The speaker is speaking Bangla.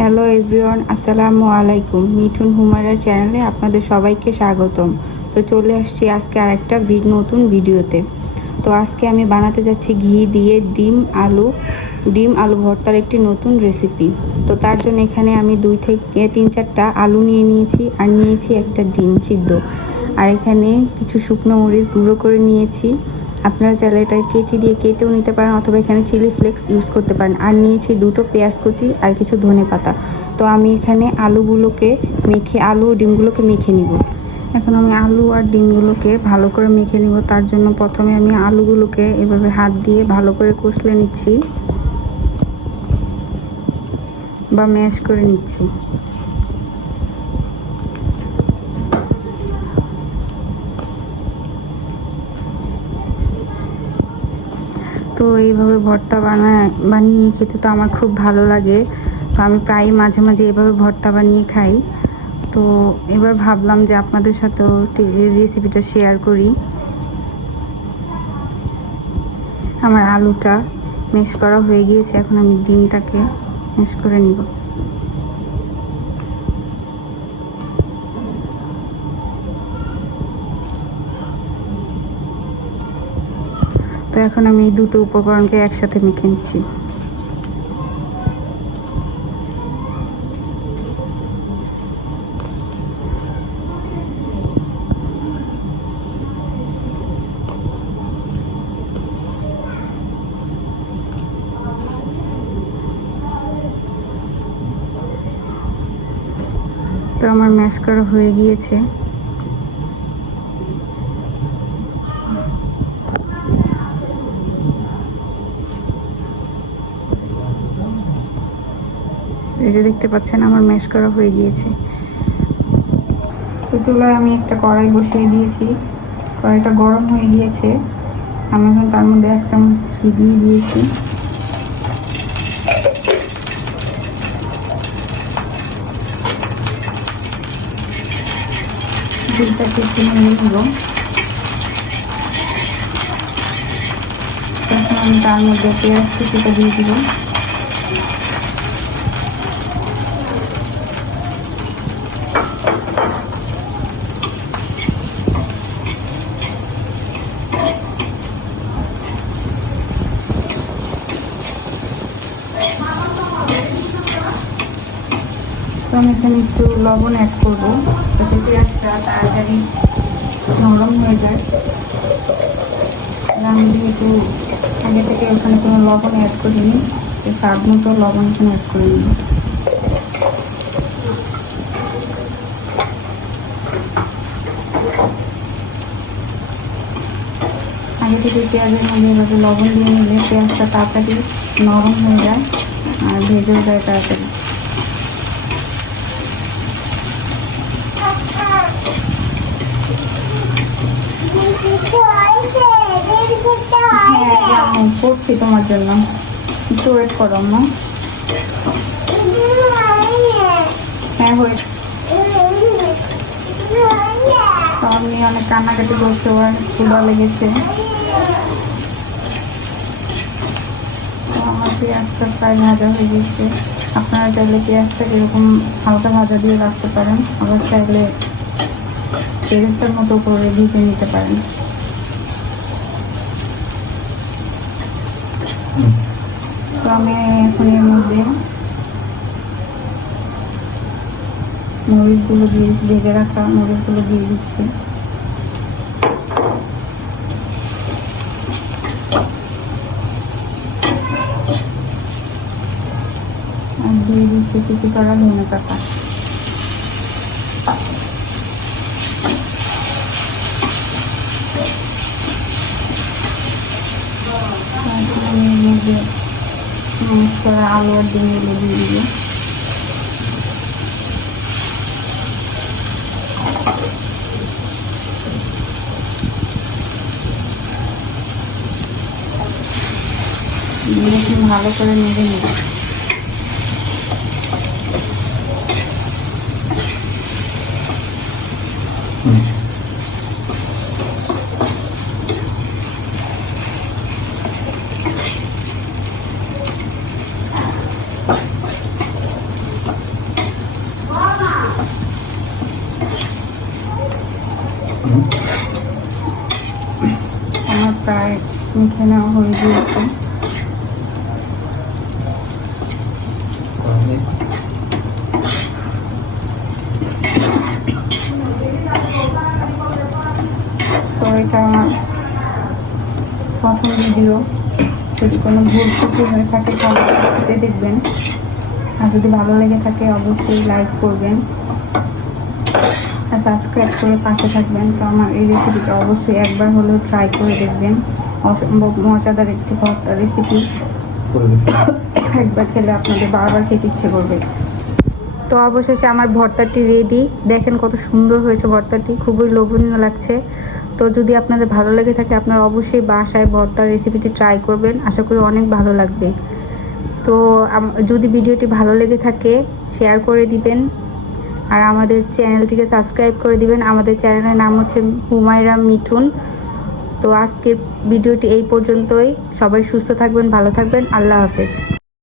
হ্যালো এভরিওয়ান, আসসালামু আলাইকুম। মিঠুন হুমায়রার চ্যানেলে আপনাদের সবাইকে স্বাগতম। তো চলে আসছি আজকে আরেকটা নতুন ভিডিওতে। তো আজকে আমি বানাতে যাচ্ছি ঘি দিয়ে ডিম আলু ভর্তার একটি নতুন রেসিপি। তো তার জন্য এখানে আমি 2 থেকে 3-4টা আলু নিয়ে নিয়েছি, আর নিয়েছি একটা ডিম সিদ্ধ, আর এখানে কিছু শুকনো মরিচ গুঁড়ো করে নিয়েছি। আপনারা চাইলে এটা কেচি দিয়ে কেটেও নিতে পারেন, অথবা এখানে চিলি ফ্লেক্স ইউজ করতে পারেন। আর নিয়েছি 2টো পেঁয়াজ কুচি আর কিছু ধনেপাতা। তো আমি এখানে আলু ও ডিমগুলোকে মেখে নিব। এখন আমি আলু আর ডিমগুলোকে ভালো করে মেখে নিব। তার জন্য প্রথমে আমি আলুগুলোকে এভাবে হাত দিয়ে ভালো করে কষলে নিচ্ছি বা ম্যাশ করে নিচ্ছি। তো এইভাবে ভর্তা বানিয়ে খেতে তো আমার খুব ভালো লাগে। তো আমি প্রায় মাঝে মাঝে এভাবে ভর্তা বানিয়ে খাই। তো এবার ভাবলাম যে আপনাদের সাথেও রেসিপিটা শেয়ার করি। আমার আলুটা ম্যাশ করা হয়ে গিয়েছে, এখন আমি ডিমটাকে ম্যাশ করে নিব। তো এখন আমি এই দুটো উপকরণকে একসাথে মেখে নিচ্ছি। তো আমার ম্যাশ করা হয়ে গিয়েছে। এই যে দেখতে পাচ্ছেন আমার ম্যাশ করা হয়ে গিয়েছে। তো চুলায় আমি একটা কড়াই বসিয়ে দিয়েছি। কড়াইটা গরম হয়ে গিয়েছে। আমি এখন তার মধ্যে 1 চামচ ঘি দিয়ে দিয়েছি। ঘিটাকে একটু নিয়ে নিব। তখন আমি তার মধ্যে পেঁয়াজ কুচিটা দিয়ে দিব। তো আমি এখানে একটু লবণ অ্যাড করবো, যাতে পেঁয়াজটা তাড়াতাড়ি নরম হয়ে যায়। আমি যেহেতু আগে থেকে ওখানে কোনো লবণ অ্যাড করিনি, স্বাদ মতো লবণ এখানে অ্যাড করে নিই। আগে থেকে পেঁয়াজের মধ্যে এভাবে লবণ দিয়ে নিলে পেঁয়াজটা তাড়াতাড়ি নরম হয়ে যায় আর ভেজেও যায় তাড়াতাড়ি। হ্যাঁ, করছি তোমার জন্য, একটু ওয়েট করো না। হ্যাঁ হয়েছে। আমি অনেক কান্নাকাটি করছি, ওর ক্ষুধা লেগেছে। আমার পেঁয়াজটা প্রায় ভাজা হয়ে গেছে। আপনারা চাইলে পেঁয়াজটাকে এরকম হালকা ভাজা দিয়ে রাখতে পারেন, আবার চাইলে পেঁয়াজটার মতো করে ভেজে নিতে পারেন। তো আমি এখন এর মধ্যে মরিচগুলো দিয়ে ভেজে রাখা মরিচগুলো দিয়ে দিচ্ছি। আর দিয়ে দিচ্ছি কুচি করা ধনেপাতা। আমি এর মধ্যে ম্যাশ করা আলু আর ডিমগুলো দিয়ে দিব। ভালো করে নেড়ে নেব। প্রায় মেখে নেওয়া হয়ে গিয়েছে। তো এটা আমার প্রথম ভিডিও, যদি কোনো ভুল ত্রুটি হয়ে থাকে কমেন্টে দেখবেন, আর যদি ভালো লেগে থাকে অবশ্যই লাইক করবেন আর সাবস্ক্রাইব করে পাশে থাকবেন। তো আমার এই রেসিপিটা অবশ্যই একবার হলেও ট্রাই করে দেখবেন, অসম্ভব মজাদার একটি ভর্তা রেসিপি, একবার খেলে আপনাদের বারবার খেতে ইচ্ছে করবে। তো অবশেষে আমার ভর্তাটি রেডি, দেখেন কত সুন্দর হয়েছে ভর্তাটি, খুবই লোভনীয় লাগছে। তো যদি আপনাদের ভালো লেগে থাকে আপনারা অবশ্যই বাসায় ভর্তার রেসিপিটি ট্রাই করবেন, আশা করি অনেক ভালো লাগবে। তো যদি ভিডিওটি ভালো লেগে থাকে শেয়ার করে দিবেন আর আমাদের চ্যানেলটিকে সাবস্ক্রাইব করে দিবেন। আমাদের চ্যানেলের নাম হচ্ছে হুমায়রা মিঠুন। তো আজকের ভিডিওটি এই পর্যন্তই, সবাই সুস্থ থাকবেন, ভালো থাকবেন, আল্লাহ হাফেজ।